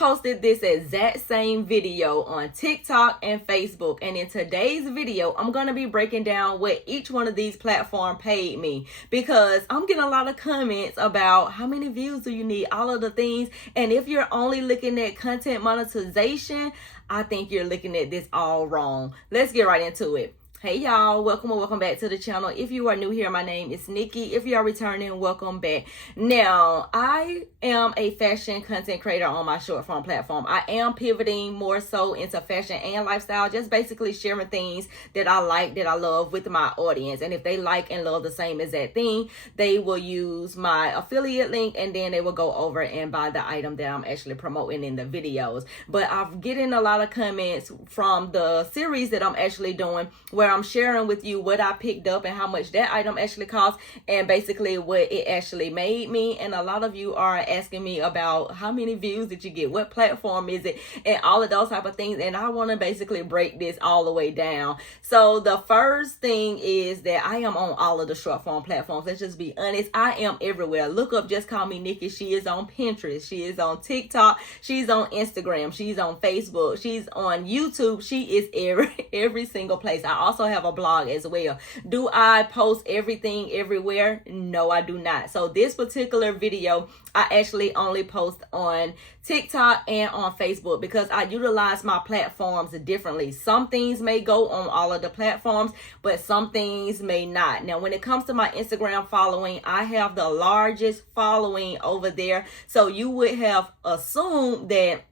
posted this exact same video on TikTok and Facebook, and in today's video I'm going to be breaking down what each one of these platforms paid me, because I'm getting a lot of comments about how many views do you need, all of the things. And if you're only looking at content monetization, I think you're looking at this all wrong. Let's get right into it. Hey y'all, welcome back to the channel. If you are new here, my name is Nikki. If you are returning, welcome back. Now, I am a fashion content creator on my short form platform. I am pivoting more so into fashion and lifestyle, just basically sharing things that I like, that I love with my audience. And if they like and love the same exact thing, they will use my affiliate link and then they will go over and buy the item that I'm actually promoting in the videos. But I'm getting a lot of comments from the series that I'm actually doing, where I'm sharing with you what I picked up and how much that item actually cost, and basically what it actually made me. And a lot of you are asking me about how many views did you get, what platform is it, and all of those type of things. And I want to basically break this all the way down. So the first thing is that I am on all of the short form platforms. Let's just be honest, I am everywhere. Look up Just Call Me Nikki. She is on Pinterest, she is on TikTok, she's on Instagram, she's on Facebook, she's on YouTube. She is every single place. I also have a blog as well. Do I post everything everywhere? No, I do not. So this particular video, I actually only post on TikTok and on Facebook because I utilize my platforms differently. Some things may go on all of the platforms, but some things may not. Now, when it comes to my Instagram following, I have the largest following over there. So you would have assumed that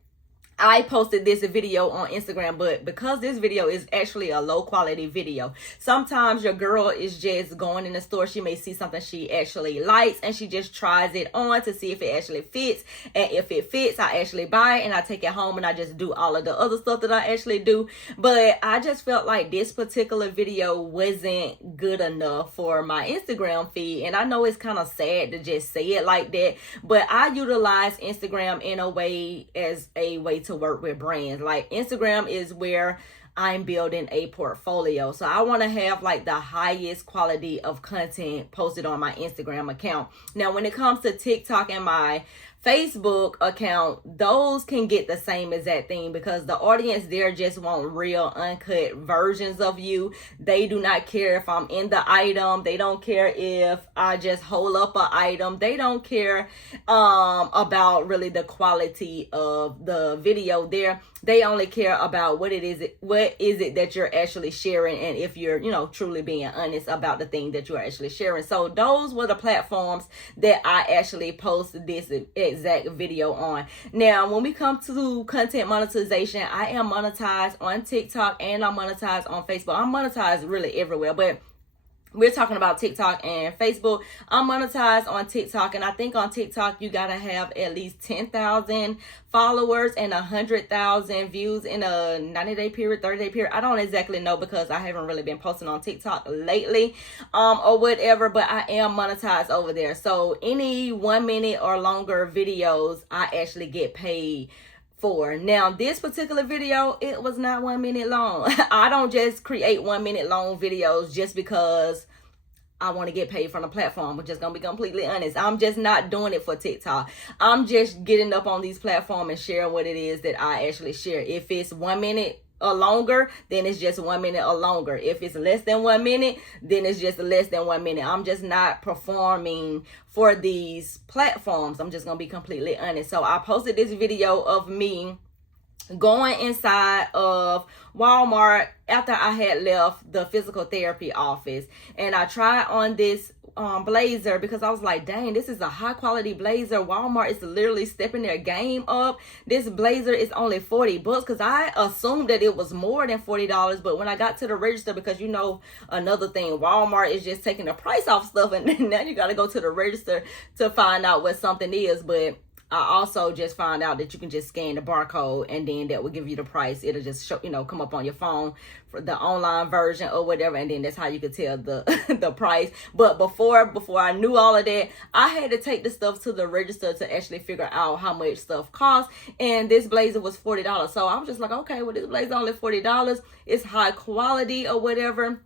I posted this video on Instagram, but because this video is actually a low quality video, sometimes your girl is just going in the store. She may see something she actually likes and she just tries it on to see if it actually fits. And if it fits, I actually buy it and I take it home and I just do all of the other stuff that I actually do. But I just felt like this particular video wasn't good enough for my Instagram feed. And I know it's kind of sad to just say it like that, but I utilize Instagram in a way as a way to work with brands. Like, Instagram is where I'm building a portfolio. So I want to have like the highest quality of content posted on my Instagram account. Now, when it comes to TikTok and my Facebook account, those can get the same exact thing because the audience there just want real uncut versions of you. They do not care if I'm in the item. They don't care if I just hold up an item. They don't care about really the quality of the video there. They only care about what is it that you're actually sharing, and if you're, truly being honest about the thing that you're actually sharing. So those were the platforms that I actually posted this exact video on. Now, when we come to content monetization, I am monetized on TikTok and I'm monetized on Facebook. I'm monetized really everywhere, but we're talking about TikTok and Facebook. I'm monetized on TikTok, and I think on TikTok you gotta have at least 10,000 followers and 100,000 views in a 90-day period, 30-day period. I don't exactly know because I haven't really been posting on TikTok lately, or whatever. But I am monetized over there. So any 1 minute or longer videos, I actually get paid for. Now, this particular video, it was not 1 minute long. I don't just create 1 minute long videos just because I want to get paid from the platform. I'm just gonna be completely honest. I'm just not doing it for TikTok. I'm just getting up on these platforms and sharing what it is that I actually share. If it's 1 minute or longer, then it's just 1 minute or longer. If it's less than 1 minute, then it's just less than 1 minute. I'm just not performing for these platforms. I'm just gonna be completely honest. So I posted this video of me going inside of Walmart after I had left the physical therapy office, and I tried on this blazer because I was like, dang, this is a high quality blazer. Walmart is literally stepping their game up. This blazer is only $40 because I assumed that it was more than $40. But when I got to the register, because another thing, Walmart is just taking the price off stuff, and now you got to go to the register to find out what something is. But I also just found out that you can just scan the barcode and then that will give you the price. It'll just show, come up on your phone for the online version or whatever, and then that's how you could tell the the price. But before I knew all of that, I had to take the stuff to the register to actually figure out how much stuff costs. And this blazer was $40. So I was just like, okay, well, this blazer only $40. It's high quality or whatever.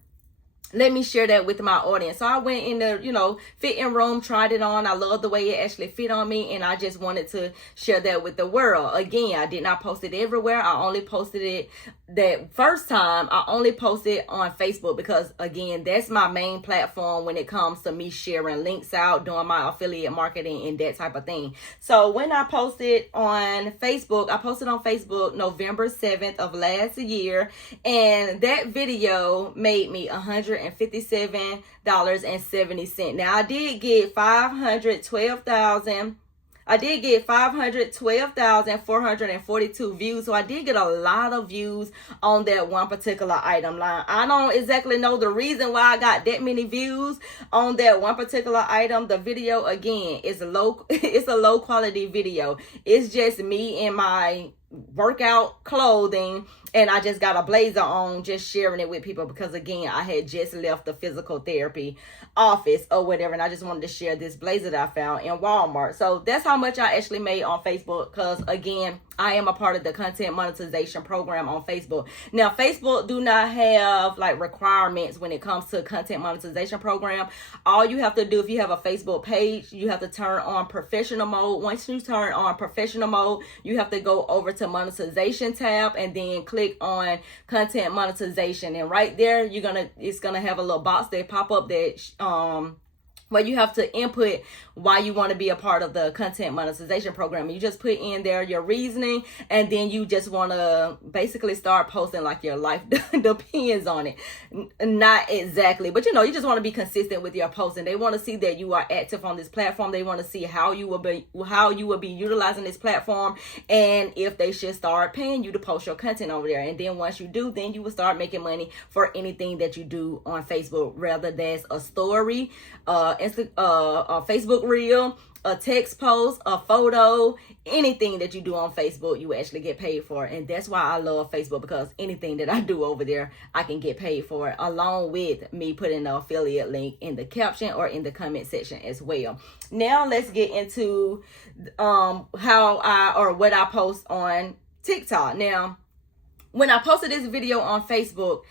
let me share that with my audience. So I went in the, fitting room, tried it on. I love the way it actually fit on me, and I just wanted to share that with the world. Again, I did not post it everywhere. I only posted it that first time. I only posted on Facebook because, again, that's my main platform when it comes to me sharing links out, doing my affiliate marketing and that type of thing. So when I posted on Facebook, I posted on Facebook November 7th of last year, and that video made me $157.70. Now I did get 512,442 views. So I did get a lot of views on that one particular item line. I don't exactly know the reason why I got that many views on that one particular item. The video, again, is it's a low quality video. It's just me in my workout clothing, and I just got a blazer on, just sharing it with people because, again, I had just left the physical therapy office or whatever, and I just wanted to share this blazer that I found in Walmart. So that's how much I actually made on Facebook because, again, I am a part of the content monetization program on Facebook. Now, Facebook do not have like requirements when it comes to content monetization program. All you have to do, if you have a Facebook page, you have to turn on professional mode. Once you turn on professional mode, you have to go over to monetization tab and then click on content monetization. And right there, it's gonna have a little box that pop up that where you have to input why you want to be a part of the content monetization program. You just put in there your reasoning, and then you just want to basically start posting like your life depends on it. Not exactly, but you just want to be consistent with your posting. They want to see that you are active on this platform. They want to see how you will be utilizing this platform, and if they should start paying you to post your content over there. And then once you do, then you will start making money for anything that you do on Facebook, whether that's a story, a Facebook reel, a text post, a photo, anything that you do on Facebook, you actually get paid for. And that's why I love Facebook, because anything that I do over there, I can get paid for it, along with me putting the affiliate link in the caption or in the comment section as well. Now let's get into what I post on TikTok. Now, when I posted this video on Facebook,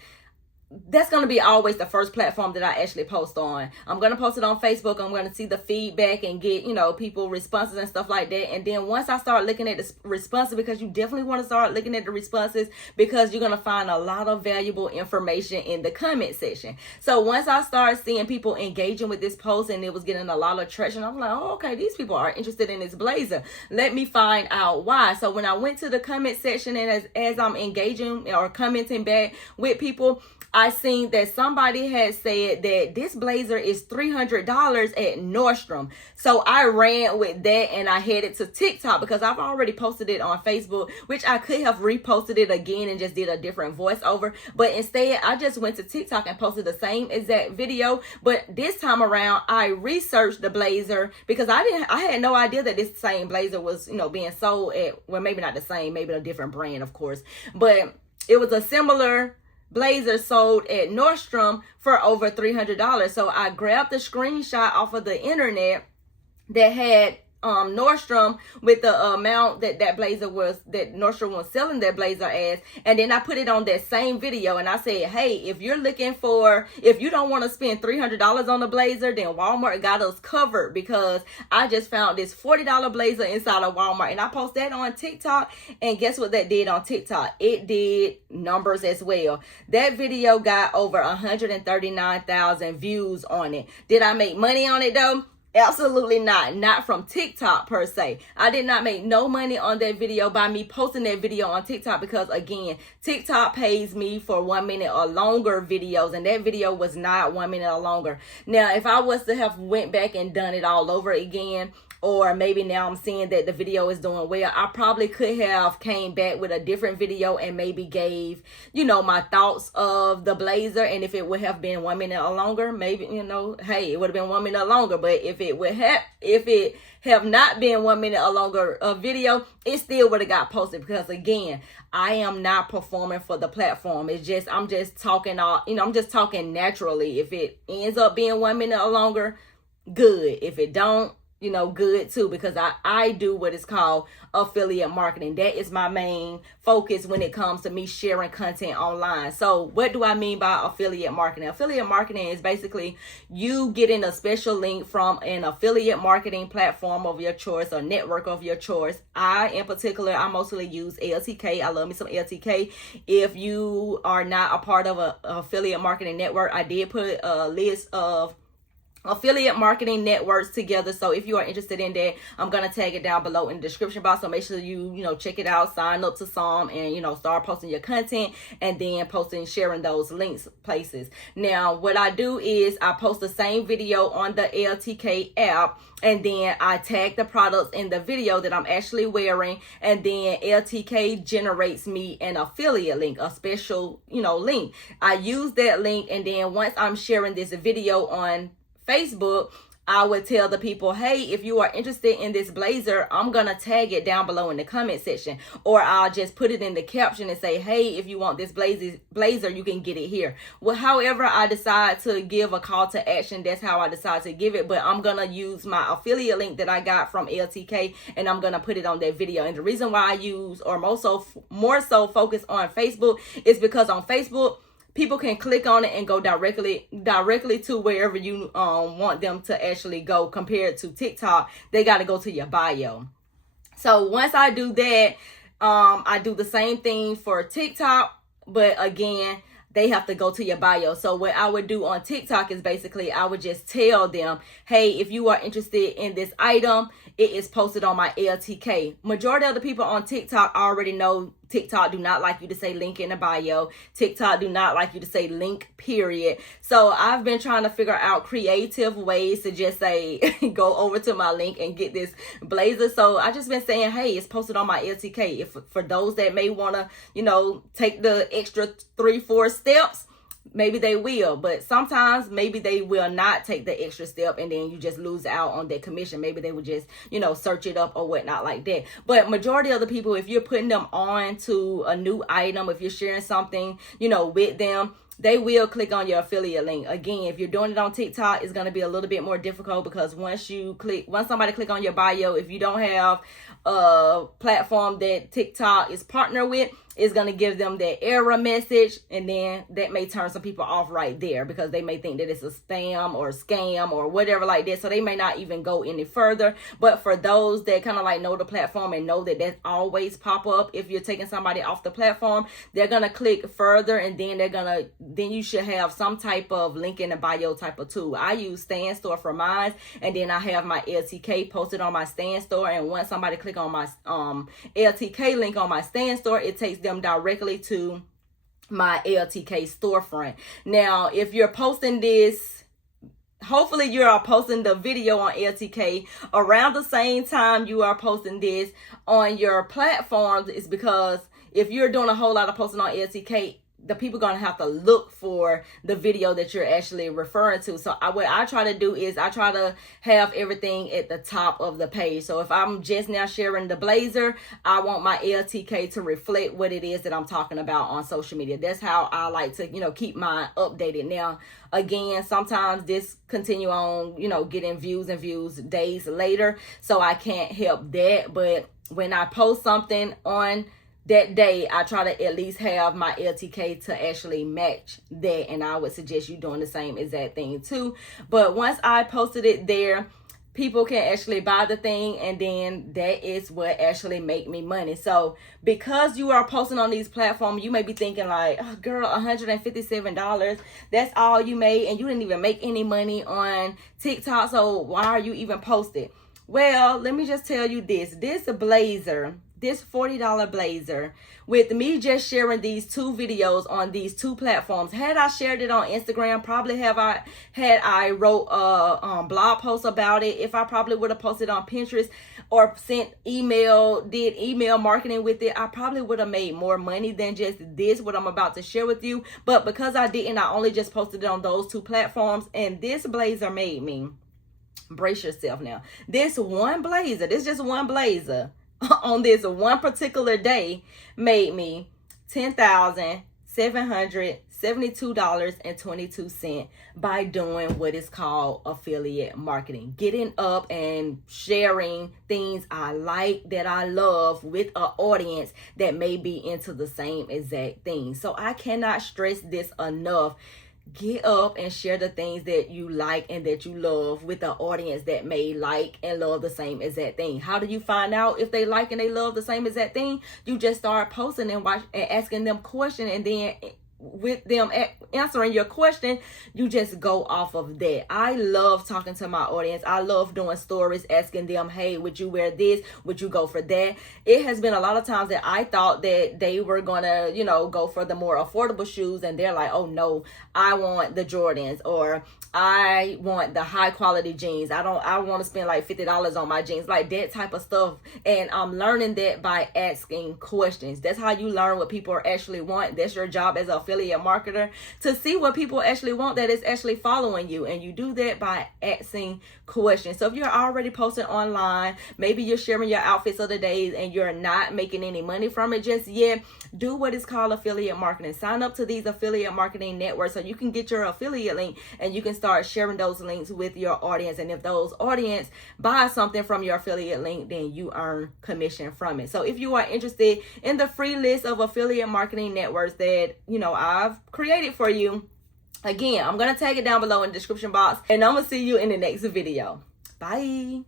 that's going to be always the first platform that I actually post on. I'm going to post it on Facebook. I'm going to see the feedback and get, people responses and stuff like that. And then once I start looking at the responses, because you definitely want to start looking at the responses, because you're going to find a lot of valuable information in the comment section. So once I start seeing people engaging with this post and it was getting a lot of traction, I'm like, oh, okay, these people are interested in this blazer. Let me find out why. So when I went to the comment section, and as I'm engaging or commenting back with people, I seen that somebody had said that this blazer is $300 at Nordstrom. So I ran with that and I headed to TikTok, because I've already posted it on Facebook, which I could have reposted it again and just did a different voiceover. But instead, I just went to TikTok and posted the same exact video. But this time around, I researched the blazer, because I had no idea that this same blazer was, being sold at, well, maybe not the same, maybe a different brand, of course. But it was a similar blazer sold at Nordstrom for over $300. So I grabbed the screenshot off of the internet that had Nordstrom with the amount that Nordstrom was selling that blazer as, and then I put it on that same video and I said, hey, if you don't want to spend $300 on the blazer, then Walmart got us covered, because I just found this $40 blazer inside of Walmart. And I posted that on TikTok, and guess what that did on TikTok? It did numbers as well. That video got over 139,000 views on it. Did I make money on it though? Absolutely not from TikTok per se. I did not make no money on that video by me posting that video on TikTok, because again, TikTok pays me for 1 minute or longer videos, and that video was not 1 minute or longer. Now, if I was to have went back and done it all over again, or maybe now I'm seeing that the video is doing well, I probably could have came back with a different video and maybe gave, my thoughts of the blazer. And if it would have been 1 minute or longer, maybe, hey, it would have been 1 minute or longer. But if it have not been 1 minute or longer a video, it still would have got posted, because again, I am not performing for the platform. I'm just talking I'm just talking naturally. If it ends up being 1 minute or longer, good. If it don't, good too, because I do what is called affiliate marketing. That is my main focus when it comes to me sharing content online. So what do I mean by affiliate marketing? Affiliate marketing is basically you getting a special link from an affiliate marketing platform of your choice or network of your choice. In particular, I mostly use LTK. I love me some LTK. If you are not a part of a affiliate marketing network, I did put a list of affiliate marketing networks together. So if you are interested in that, I'm going to tag it down below in the description box. So make sure you check it out, sign up to some, and start posting your content, and then sharing those links places. Now what I do is I post the same video on the LTK app, and then I tag the products in the video that I'm actually wearing, and then LTK generates me an affiliate link, a special link. I use that link, and then once I'm sharing this video on Facebook, I would tell the people, hey, if you are interested in this blazer, I'm going to tag it down below in the comment section. Or I'll just put it in the caption and say, hey, if you want this blazer, you can get it here. Well, however I decide to give a call to action, that's how I decide to give it. But I'm going to use my affiliate link that I got from LTK, and I'm going to put it on that video. And the reason why I use, or more so focus on Facebook, is because on Facebook, people can click on it and go directly to wherever you want them to actually go, compared to TikTok. They got to go to your bio. So once I do that, I do the same thing for TikTok, but again, they have to go to your bio. So what I would do on TikTok is basically I would just tell them, hey, if you are interested in this item, it is posted on my LTK. Majority of the people on TikTok already know TikTok do not like you to say link in the bio. TikTok do not like you to say link, period. So I've been trying to figure out creative ways to just say, go over to my link and get this blazer. So I just been saying, hey, it's posted on my LTK. If for those that may want to, take the extra 3-4 steps, maybe they will, but sometimes maybe they will not take the extra step, and then you just lose out on that commission. Maybe they would just search it up or whatnot like that. But majority of the people, if you're putting them on to a new item, if you're sharing something with them, they will click on your affiliate link. Again, if you're doing it on TikTok, it's going to be a little bit more difficult, because once somebody click on your bio, if you don't have a platform that TikTok is partnered with, it's going to give them that error message, and then that may turn some people off right there, because they may think that it's a spam or scam or whatever like that. So they may not even go any further. But for those that kind of know the platform and know that always pop up if you're taking somebody off the platform, they're going to click further, and then you should have some type of link in the bio type of tool. I use Stand Store for mine, and then I have my LTK posted on my Stand Store, and once somebody click on my LTK link on my Stand Store, it takes them directly to my LTK storefront. Now, if you're posting this, hopefully you are posting the video on LTK around the same time you are posting this on your platforms. Is because if you're doing a whole lot of posting on LTK, the people are going to have to look for the video that you're actually referring to. So what I try to do is I try to have everything at the top of the page. So if I'm just now sharing the blazer, I want my LTK to reflect what it is that I'm talking about on social media. That's how I like to, keep mine updated. Now, again, sometimes this continue on, getting views days later. So I can't help that. But when I post something on that day, I try to at least have my LTK to actually match that, and I would suggest you doing the same exact thing too. But once I posted it there, people can actually buy the thing, and then that is what actually make me money. So because you are posting on these platforms, you may be thinking like, oh girl, $157, that's all you made, and you didn't even make any money on TikTok, so why are you even posting? Well, let me just tell you this blazer, this $40 blazer, with me just sharing these 2 videos on these 2 platforms. Had I shared it on Instagram, probably had I wrote a blog post about it, if I probably would have posted on Pinterest or did email marketing with it, I probably would have made more money than just this, what I'm about to share with you. But because I didn't, I only just posted it on those 2 platforms, and this blazer made me, brace yourself now, this just one blazer on this one particular day made me $10,760. $72.22 by doing what is called affiliate marketing. Getting up and sharing things I like, that I love, with an audience that may be into the same exact thing. So I cannot stress this enough. Get up and share the things that you like and that you love with an audience that may like and love the same exact thing. How do you find out if they like and they love the same exact thing? You just start posting and asking them questions, and then with them answering your question, you just go off of that. I love talking to my audience. I love doing stories, asking them, hey, would you wear this? Would you go for that? It has been a lot of times that I thought that they were gonna, go for the more affordable shoes, and they're like, oh no, I want the Jordans, or I want the high quality jeans. I want to spend like $50 on my jeans, like that type of stuff. And I'm learning that by asking questions. That's how you learn what people actually want. That's your job as an affiliate marketer, to see what people actually want that is actually following you. And you do that by asking questions. So if you're already posting online, maybe you're sharing your outfits of the day and you're not making any money from it just yet, do what is called affiliate marketing. Sign up to these affiliate marketing networks so you can get your affiliate link, and you can start sharing those links with your audience. And if those audience buy something from your affiliate link, then you earn commission from it. So if you are interested in the free list of affiliate marketing networks that I've created for you, again, I'm going to tag it down below in the description box, and I'm going to see you in the next video. Bye.